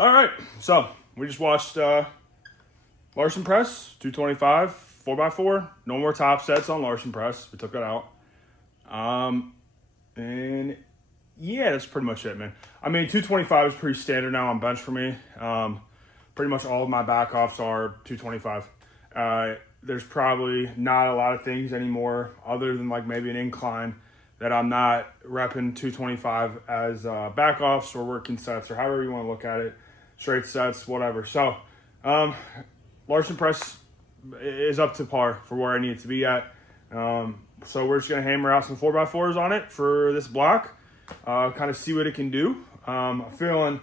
All right, so we just watched Larson Press 225 4x4. No more top sets on Larson Press. We took it out. And yeah, that's pretty much it, man. I mean, 225 is pretty standard now on bench for me. Pretty much all of my back offs are 225. There's probably not a lot of things anymore other than like maybe an incline that I'm not repping 225 as back offs or working sets or however you want to look at it. Straight sets, whatever. So, Larson Press is up to par for where I need it to be at. So we're just going to hammer out some 4x4s on it for this block, kind of see what it can do. I'm feeling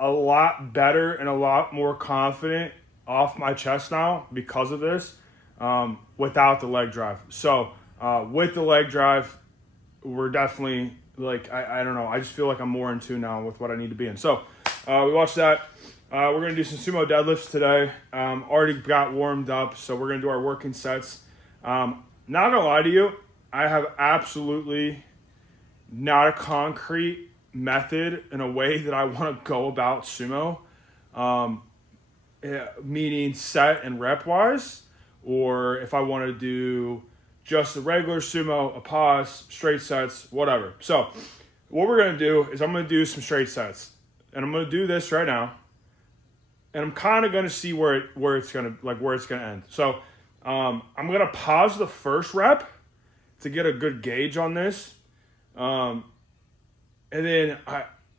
a lot better and a lot more confident off my chest now because of this, without the leg drive. So with the leg drive, we're definitely like, I don't know. I just feel like I'm more in tune now with what I need to be in. So we watched that. We're going to do some sumo deadlifts today. Already got warmed up, so we're going to do our working sets. Not gonna lie to you, I have absolutely not a concrete method in a way that I want to go about sumo, meaning set and rep wise, or if I want to do just the regular sumo, a pause, straight sets, whatever. So what we're gonna do is I'm gonna do some straight sets, and I'm gonna do this right now, and I'm kind of gonna see where it's gonna end. So. I'm going to pause the first rep to get a good gauge on this. And then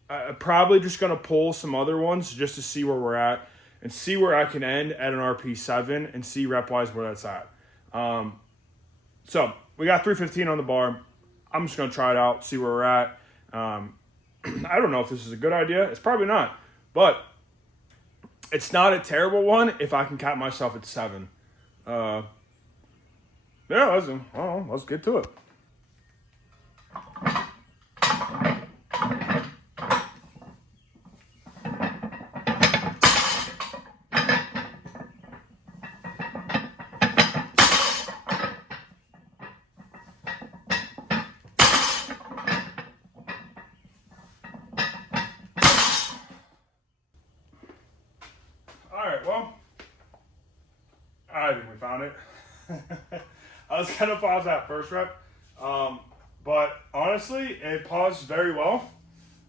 I'm probably just going to pull some other ones just to see where we're at and see where I can end at an RP7 and see rep-wise where that's at. So we got 315 on the bar. I'm just going to try it out, see where we're at. I don't know if this is a good idea. It's probably not. But it's not a terrible one if I can cap myself at 7. Let's get to it. All right, well, I think we found it. I was going to pause that first rep, but honestly, it paused very well,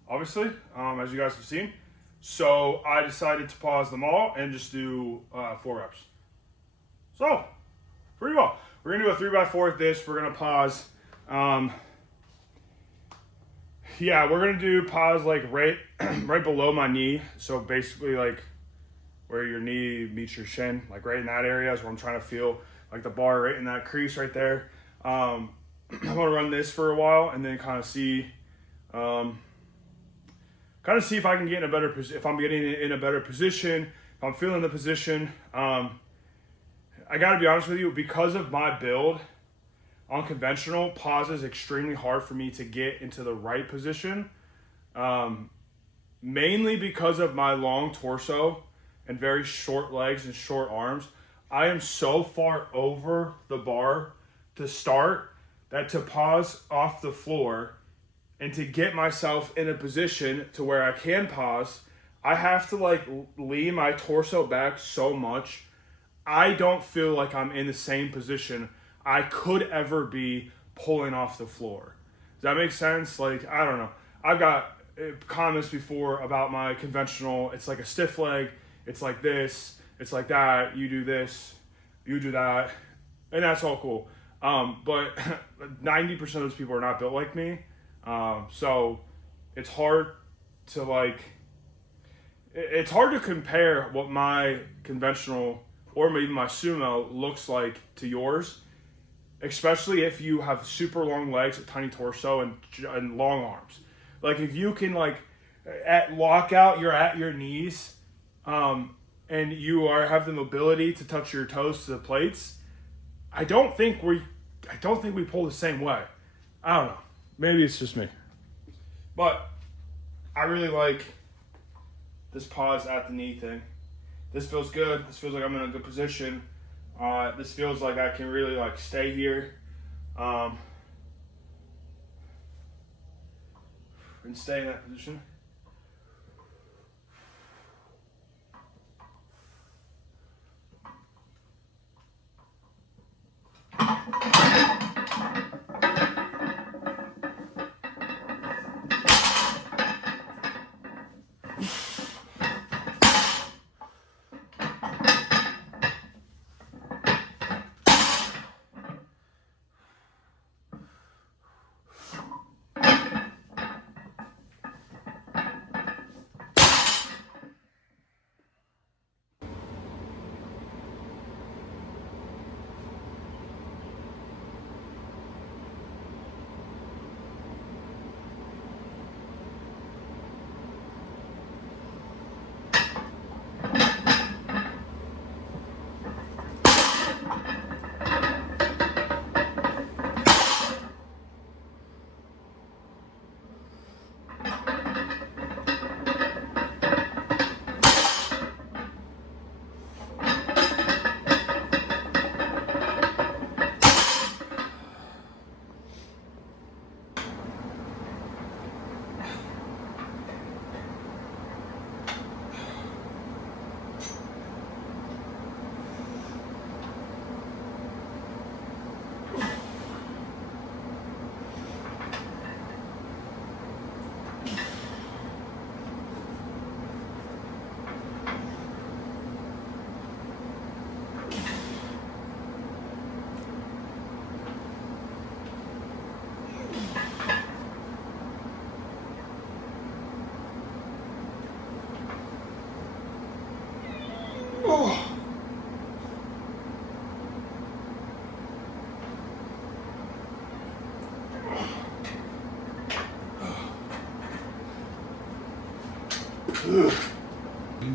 obviously, as you guys have seen. So I decided to pause them all and just do 4 reps. So, pretty well. We're going to do a 3x4 at this. We're going to pause. We're going to do pause like right below my knee. So basically like where your knee meets your shin, like right in that area is where I'm trying to feel like the bar right in that crease right there. I'm going to run this for a while and then kind of see if I can get in a better position, if I'm getting in a better position, if I'm feeling the position. I got to be honest with you, because of my build on conventional, pause is extremely hard for me to get into the right position. Mainly because of my long torso and very short legs and short arms. I am so far over the bar to start that to pause off the floor and to get myself in a position to where I can pause, I have to like lean my torso back so much. I don't feel like I'm in the same position I could ever be pulling off the floor. Does that make sense? Like, I don't know. I've got comments before about my conventional. It's like a stiff leg. It's like this. It's like that. You do this. You do that. And that's all cool. But 90% of those people are not built like me. So it's hard to it's hard to compare what my conventional or even my sumo looks like to yours, especially if you have super long legs, a tiny torso, and long arms. Like if you can at lockout, you're at your knees, and you have the mobility to touch your toes to the plates. I don't think we pull the same way. I don't know. Maybe it's just me. But I really like this pause at the knee thing. This feels good. This feels like I'm in a good position. This feels like I can really stay here. And stay in that position.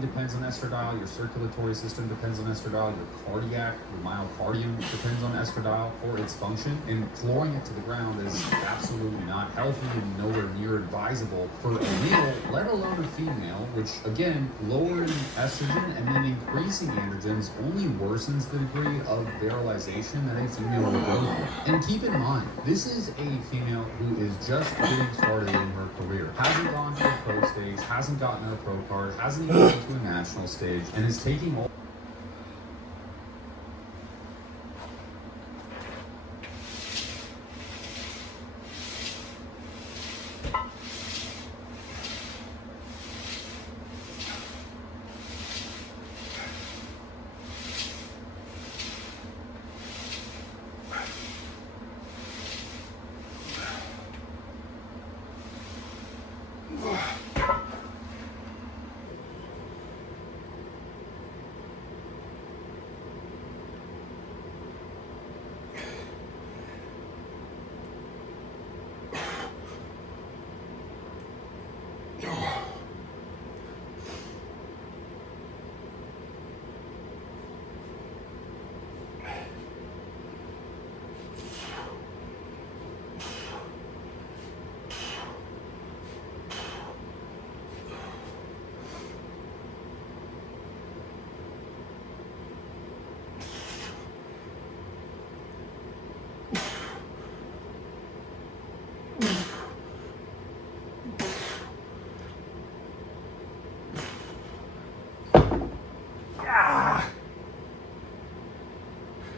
Depends on estradiol, your circulatory system depends on estradiol, your cardiac, your myocardium depends on estradiol for its function, and flooring it to the ground is absolutely not healthy and nowhere near advisable for a male, let alone a female, which again, lowering estrogen and then increasing androgens only worsens the degree of virilization that a female will go through. And keep in mind, this is a female who is just getting started in her career, hasn't gone to the pro stage, hasn't gotten her pro card, hasn't even to a national stage, and is taking all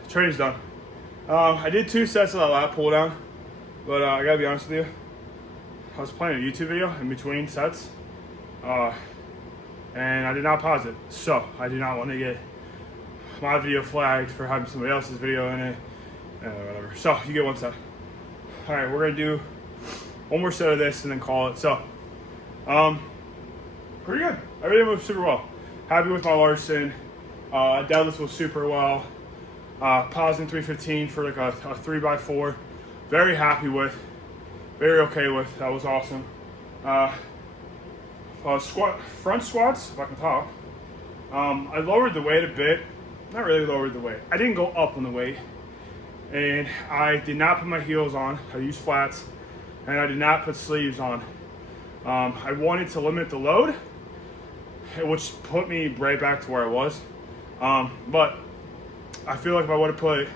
Training's done. I did 2 sets of that lat pull down, but I gotta be honest with you, I was playing a YouTube video in between sets, and I did not pause it, so I do not want to get my video flagged for having somebody else's video in it, whatever. So you get 1 set. All right, we're gonna do 1 more set of this and then call it. So, pretty good. Everything moved super well. Happy with my Larson. Deadlift was super well. Pausing 315 for like a 3x4. Very happy with. Very okay with. That was awesome. Front squats, if I can talk. I lowered the weight a bit. Not really lowered the weight. I didn't go up on the weight. And I did not put my heels on. I used flats. And I did not put sleeves on. I wanted to limit the load, which put me right back to where I was. But I feel like if I would have put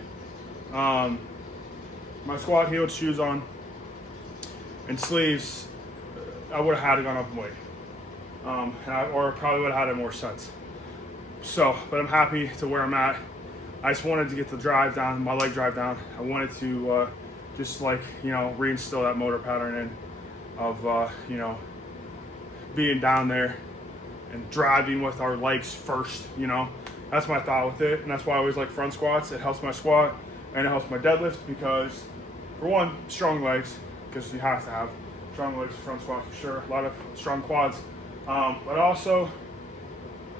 my squat heeled shoes on and sleeves, I would have had to gone up in weight. Or probably would have had more sets. So, but I'm happy to where I'm at. I just wanted to get the drive down, my leg drive down. I wanted to just like, reinstill that motor pattern in of, being down there and driving with our legs first, That's my thought with it, and that's why I always like front squats. It helps my squat, and it helps my deadlift because, for one, strong legs, because you have to have strong legs for front squat for sure. A lot of strong quads, but also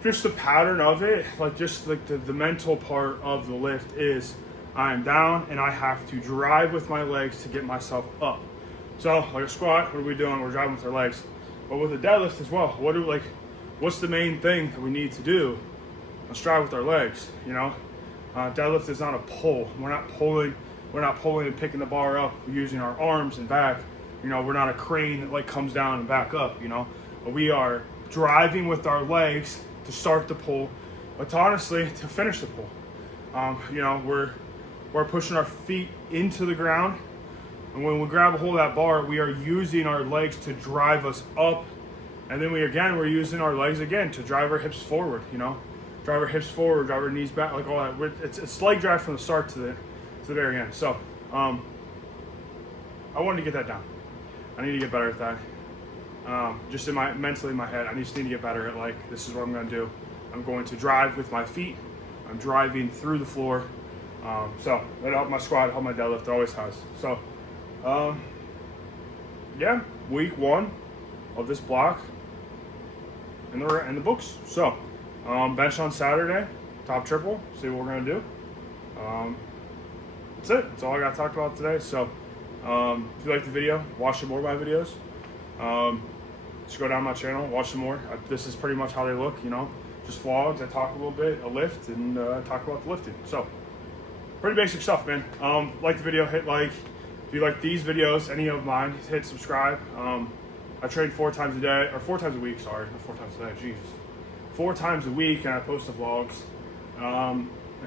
just the pattern of it, the mental part of the lift is I am down and I have to drive with my legs to get myself up. So like a squat, what are we doing? We're driving with our legs. But with a deadlift as well, what's the main thing that we need to do? Let's drive with our legs, Deadlift is not a pull. We're not pulling and picking the bar up using our arms and back. We're not a crane that comes down and back up, But we are driving with our legs to start the pull, but honestly, to finish the pull. We're pushing our feet into the ground, and when we grab a hold of that bar, we are using our legs to drive us up, and then we're using our legs again to drive our hips forward, drive our hips forward, drive our knees back, like all that. It's leg drive from the start to the very end. So, I wanted to get that down. I need to get better at that. Just mentally in my head, I just need to get better at this is what I'm going to do. I'm going to drive with my feet. I'm driving through the floor. So that'll help my squat, help my deadlift. It always has. So, week 1 of this block in the books. So, bench on Saturday, top triple. See what we're going to do. That's it. That's all I got to talk about today. So, if you like the video, watch some more of my videos. just go down my channel, watch some more. This is pretty much how they look, you know, just vlogs. I talk a little bit, a lift, and talk about the lifting. So pretty basic stuff, man. Like the video, hit like. If you like these videos, any of mine, hit subscribe. I train 4 times a day, or 4 times a week, sorry, not 4 times a day, Jesus. 4 times a week, and I post the vlogs.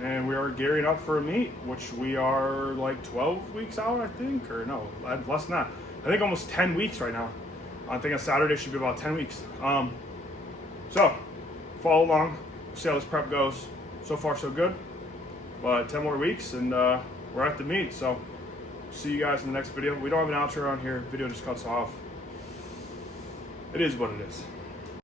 And we are gearing up for a meet, which we are like 12 weeks out, I think, or no, less than that. I think almost 10 weeks right now. I think on Saturday should be about 10 weeks. So, follow along, see how this prep goes. So far, so good. But 10 more weeks, and we're at the meet, so see you guys in the next video. We don't have an outro on here. Video just cuts off. It is what it is.